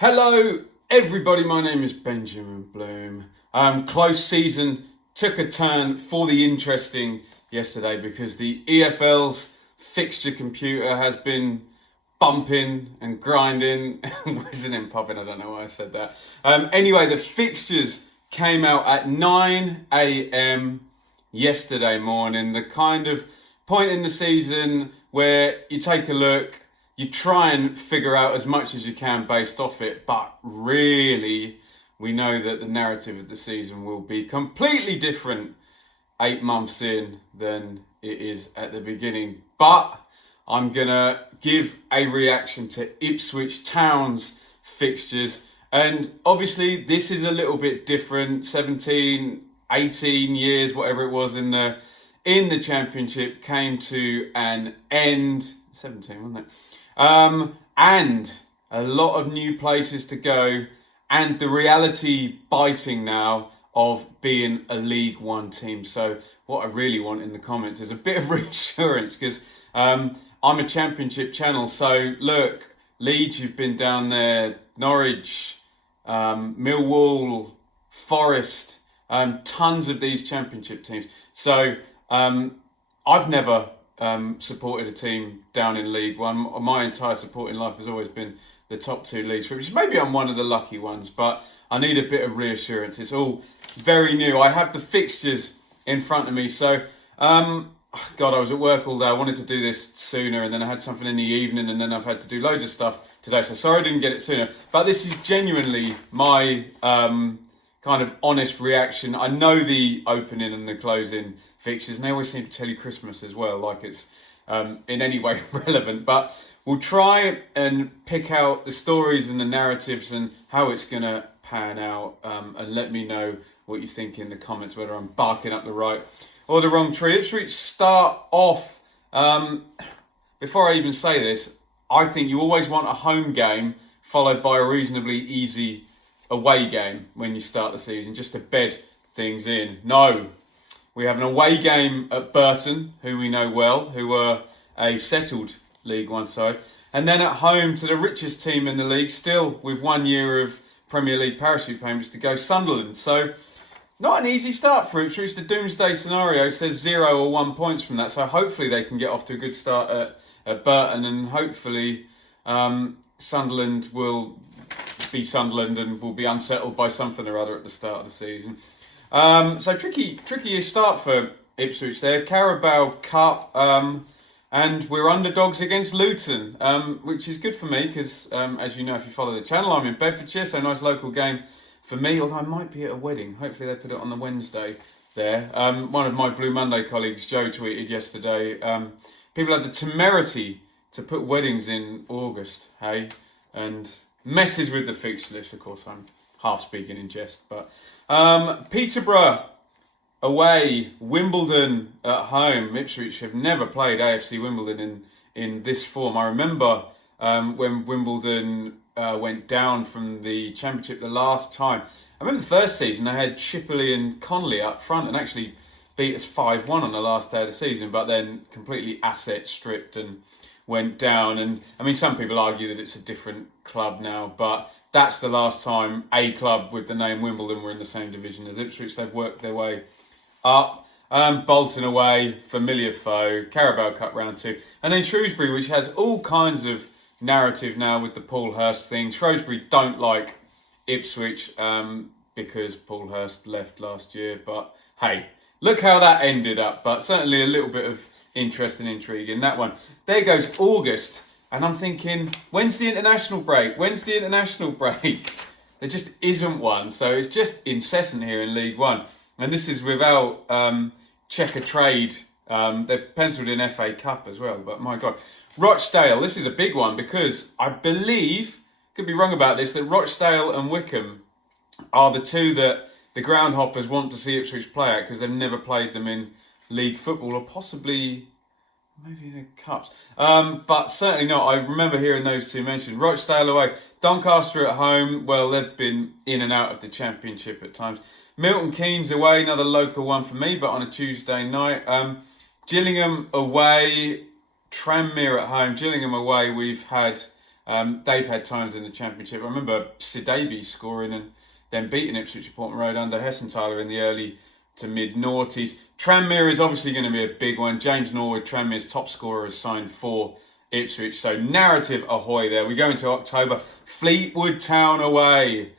Hello, everybody. My name is Benjamin Bloom. Close season took a turn for the interesting yesterday because the EFL's fixture computer has been bumping and grinding and whizzing and popping. I don't know why I said that. Anyway, the fixtures came out at 9 a.m. yesterday morning. The kind of point in the season where you take a look, you try and figure out as much as you can based off it, but really, we know that the narrative of the season will be completely different 8 months in than it is at the beginning. But I'm going to give a reaction to Ipswich Town's fixtures. And obviously, this is a little bit different. 17, 18 years, whatever it was in the Championship, came to an end. 17, wasn't it? And a lot of new places to go, and the reality biting now of being a League One team. So what I really want in the comments is a bit of reassurance, because I'm a Championship channel. So look, Leeds, you've been down there, Norwich, Millwall, Forest, tons of these Championship teams. So I've never supported a team down in League One. My entire supporting life has always been the top 2 leagues, which maybe I'm one of the lucky ones, but I need a bit of reassurance. It's all very new. I have the fixtures in front of me. So, God, I was at work all day. I wanted to do this sooner, and then I had something in the evening, and then I've had to do loads of stuff today. So sorry I didn't get it sooner. But this is genuinely my kind of honest reaction. I know the opening and the closing fixtures, and they always seem to tell you Christmas as well, like it's in any way relevant. But we'll try and pick out the stories and the narratives and how it's going to pan out, and let me know what you think in the comments, whether I'm barking up the right or the wrong tree. Ipswich start off, before I even say this, I think you always want a home game followed by a reasonably easy away game when you start the season, just to bed things in. No, we have an away game at Burton, who we know well, who were a settled League One side, and then at home to the richest team in the league, still with 1 year of Premier League parachute payments to go, Sunderland. So not an easy start for Ipswich. The doomsday scenario says 0 or 1 points from that, so hopefully they can get off to a good start at Burton, and hopefully Sunderland will be Sunderland and will be unsettled by something or other at the start of the season. So tricky start for Ipswich there. Carabao Cup, and we're underdogs against Luton, which is good for me because, as you know, if you follow the channel, I'm in Bedfordshire, so nice local game for me, although I might be at a wedding. Hopefully they put it on the Wednesday there. One of my Blue Monday colleagues, Joe, tweeted yesterday, people had the temerity to put weddings in August, hey? And messes with the fixture list. Of course, I'm half speaking in jest, but Peterborough away, Wimbledon at home. Ipswich have never played AFC Wimbledon in this form. I remember when Wimbledon went down from the Championship the last time. I remember the first season they had Shipley and Connolly up front and actually beat us 5-1 on the last day of the season, but then completely asset stripped and went down. And I mean, some people argue that it's a different club now, but that's the last time a club with the name Wimbledon were in the same division as Ipswich. They've worked their way up. Bolton away, familiar foe, Carabao Cup round 2. And then Shrewsbury, which has all kinds of narrative now with the Paul Hurst thing. Shrewsbury don't like Ipswich because Paul Hurst left last year. But hey, look how that ended up. But certainly a little bit of interest and intrigue in that one. There goes August. And I'm thinking, when's the international break? When's the international break? There just isn't one. So it's just incessant here in League One. And this is without Checker Trade. They've penciled in FA Cup as well. But my God. Rochdale, this is a big one because I believe, could be wrong about this, that Rochdale and Wycombe are the two that the Groundhoppers want to see Ipswich play at because they've never played them in league football, or possibly maybe in the Cups. But certainly not. I remember hearing those two mentioned. Rochdale away. Doncaster at home. Well, they've been in and out of the Championship at times. Milton Keynes away. Another local one for me, but on a Tuesday night. Gillingham away. Tranmere at home. Gillingham away. We've had They've had times in the Championship. I remember Sid Davies scoring and then beating Ipswich at Portman Road under Hessenthaler in the early to mid-noughties. Tranmere is obviously going to be a big one. James Norwood, Tranmere's top scorer, has signed for Ipswich. So narrative ahoy there. We go into October. Fleetwood Town away.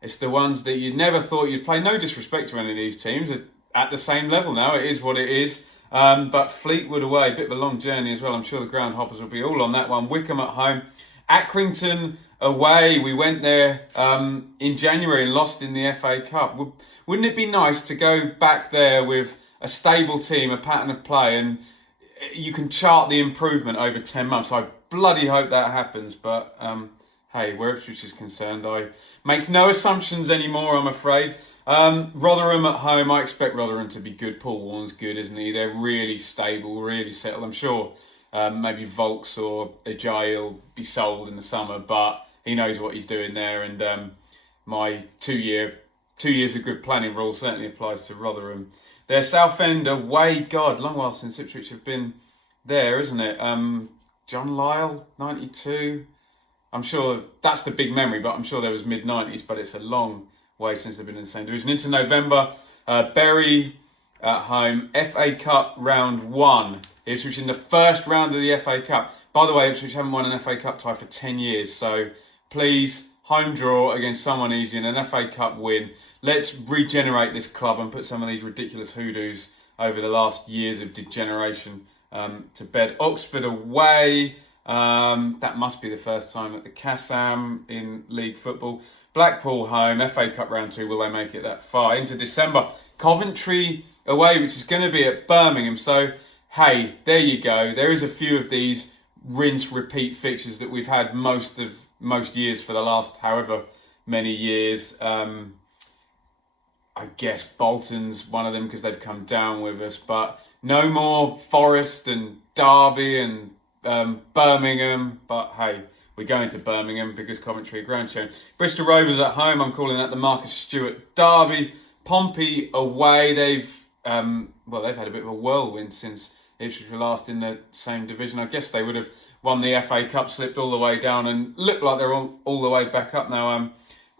It's the ones that you never thought you'd play. No disrespect to any of these teams. At the same level now. It is what it is. But Fleetwood away, a bit of a long journey as well. I'm sure the ground hoppers will be all on that one. Wickham at home. Accrington away. We went there in January and lost in the FA Cup. Wouldn't it be nice to go back there with a stable team, a pattern of play, and you can chart the improvement over 10 months? I bloody hope that happens. But hey, where Ipswich is concerned, I make no assumptions anymore, I'm afraid. Rotherham at home. I expect Rotherham to be good. Paul Warren's good, isn't he? They're really stable, really settled. I'm sure maybe Volks or Ajayi will be sold in the summer, but he knows what he's doing there. And my 2 years of good planning rule certainly applies to Rotherham. Their Southend away. God, long while since Ipswich have been there, isn't it? John Lyle, 92. I'm sure that's the big memory, but I'm sure there was mid-90s, but it's a long way since they've been in the same division. Into November, Bury at home, FA Cup round 1. Ipswich in the first round of the FA Cup. By the way, Ipswich haven't won an FA Cup tie for 10 years, so please, home draw against someone easy and an FA Cup win. Let's regenerate this club and put some of these ridiculous hoodoos over the last years of degeneration to bed. Oxford away. That must be the first time at the Kassam in league football. Blackpool home, FA Cup round 2. Will they make it that far? Into December, Coventry away, which is going to be at Birmingham. So, hey, there you go. There is a few of these rinse repeat fixtures that we've had most years for the last however many years. I guess Bolton's one of them because they've come down with us, but no more Forest and Derby and Birmingham. But hey, we're going to Birmingham because Coventry are ground champions. Bristol Rovers at home. I'm calling that the Marcus Stewart derby. Pompey away. They've had a bit of a whirlwind since Ipswich were last in the same division. I guess they would have won the FA Cup, slipped all the way down, and look like they're all the way back up now.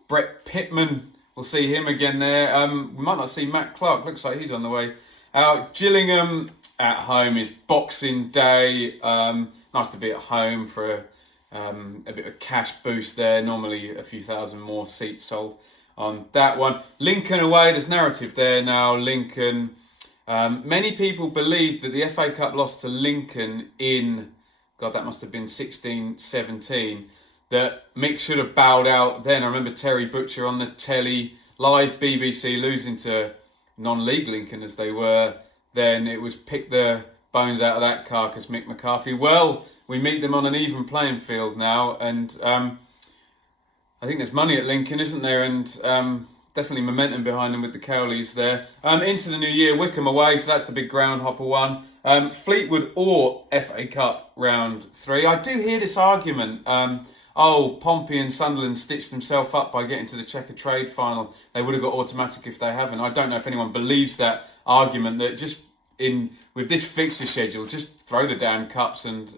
Brett Pittman. We'll see him again there. We might not see Matt Clark. Looks like he's on the way out. Gillingham at home is Boxing Day. Nice to be at home for a bit of cash boost there. Normally a few thousand more seats sold on that one. Lincoln away. There's narrative there now. Lincoln. Many people believe that the FA Cup loss to Lincoln in, God, that must have been 16-17. That Mick should have bowed out then. I remember Terry Butcher on the telly, live BBC, losing to non-league Lincoln as they were then. It was pick the bones out of that carcass, Mick McCarthy. Well, we meet them on an even playing field now, and I think there's money at Lincoln, isn't there? And definitely momentum behind them with the Cowleys there. Into the new year, Wickham away, so that's the big ground hopper one. Fleetwood or FA Cup round 3. I do hear this argument. Pompey and Sunderland stitched themselves up by getting to the Checker Trade final. They would have got automatic if they haven't. I don't know if anyone believes that argument, that just with this fixture schedule, just throw the damn cups and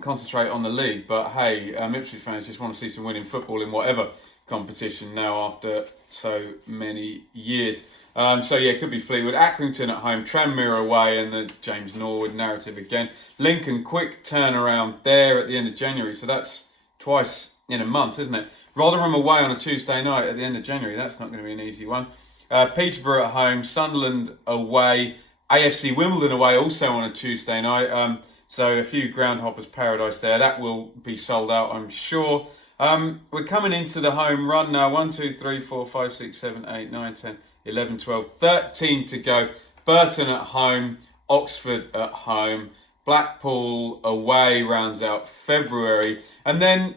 concentrate on the league. But hey, Ipswich fans just want to see some winning football in whatever competition now after so many years. It could be Fleetwood. Accrington at home, Tranmere away, and the James Norwood narrative again. Lincoln, quick turnaround there at the end of January, so that's twice in a month, isn't it? Rotherham away on a Tuesday night at the end of January, that's not going to be an easy one. Peterborough at home, Sunderland away, AFC Wimbledon away also on a Tuesday night. So a few ground hoppers paradise there. That will be sold out, I'm sure. We're coming into the home run now. 1, 2, 3, 4, 5, 6, 7, 8, 9, 10, 11, 12, 13 to go. Burton at home, Oxford at home, Blackpool away rounds out February. And then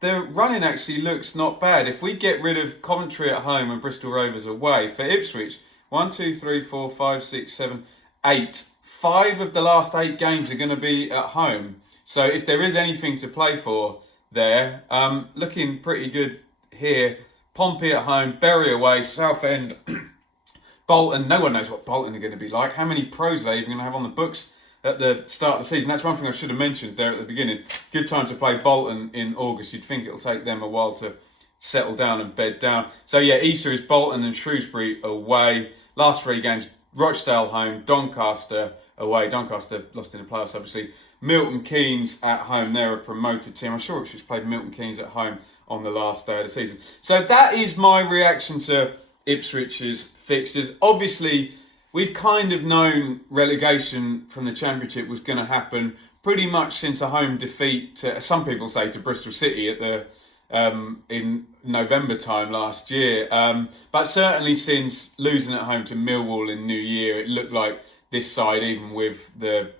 the running actually looks not bad. If we get rid of Coventry at home and Bristol Rovers away, for Ipswich, 1, 2, 3, 4, 5, 6, 7, 8. 5 of the last 8 games are going to be at home. So if there is anything to play for there, looking pretty good here. Pompey at home, Bury away, Southend, Bolton. No one knows what Bolton are going to be like. How many pros are they even going to have on the books at the start of the season. That's one thing I should have mentioned there at the beginning. Good time to play Bolton in August. You'd think it'll take them a while to settle down and bed down. So yeah, Easter is Bolton and Shrewsbury away. Last 3 games, Rochdale home, Doncaster away. Doncaster lost in the playoffs, obviously. Milton Keynes at home. They're a promoted team. I'm sure Ipswich played Milton Keynes at home on the last day of the season. So that is my reaction to Ipswich's fixtures. Obviously, we've kind of known relegation from the Championship was going to happen pretty much since a home defeat to, some people say, to Bristol City at the in November time last year. But certainly since losing at home to Millwall in New Year, it looked like this side, even with the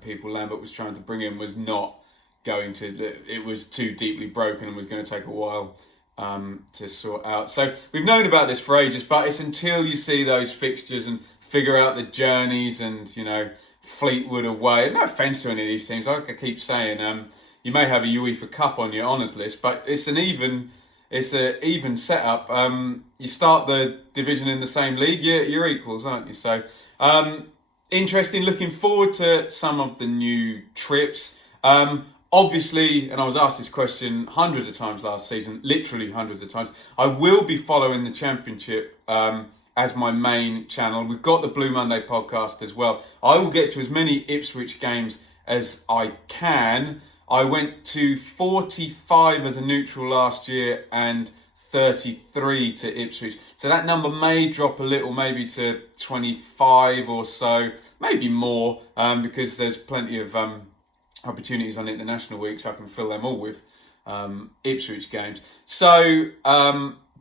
people Lambert was trying to bring in, was not going to. It was too deeply broken and was going to take a while to sort out. So we've known about this for ages, but it's until you see those fixtures and figure out the journeys and, you know, Fleetwood away. No offence to any of these teams, like I keep saying, you may have a UEFA Cup on your honours list, but it's an even setup. You start the division in the same league, you're equals, aren't you? So interesting. Looking forward to some of the new trips. Obviously, and I was asked this question hundreds of times last season, literally hundreds of times, I will be following the Championship as my main channel. We've got the Blue Monday podcast as well. I will get to as many Ipswich games as I can. I went to 45 as a neutral last year and 33 to Ipswich. So that number may drop a little, maybe to 25 or so, maybe more, because there's plenty of opportunities on international weeks. I can fill them all with Ipswich games. So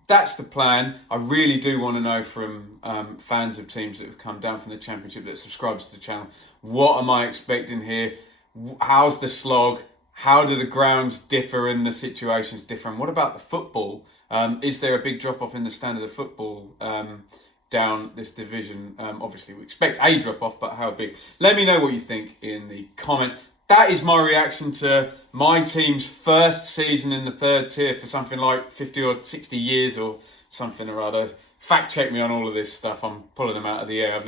that's the plan. I really do want to know from fans of teams that have come down from the Championship, that subscribes to the channel, what am I expecting here? How's the slog? How do the grounds differ and the situations differ? And what about the football? Is there a big drop-off in the standard of football down this division? Obviously, we expect a drop-off, but how big? Let me know what you think in the comments. That is my reaction to my team's first season in the 3rd tier for something like 50 or 60 years or something or other. Fact check me on all of this stuff. I'm pulling them out of the air.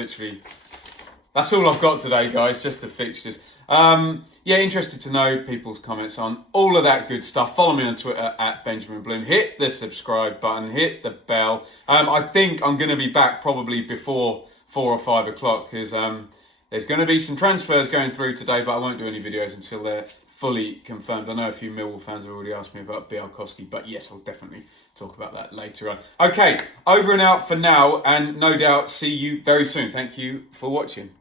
That's all I've got today, guys, just the fixtures. Yeah, interested to know people's comments on all of that good stuff. Follow me on Twitter at Benjamin Bloom. Hit the subscribe button, hit the bell. I think I'm going to be back probably before 4 or 5 o'clock because there's going to be some transfers going through today, but I won't do any videos until they're fully confirmed. I know a few Millwall fans have already asked me about Bialkowski, but yes, I'll definitely talk about that later on. Okay, over and out for now, and no doubt see you very soon. Thank you for watching.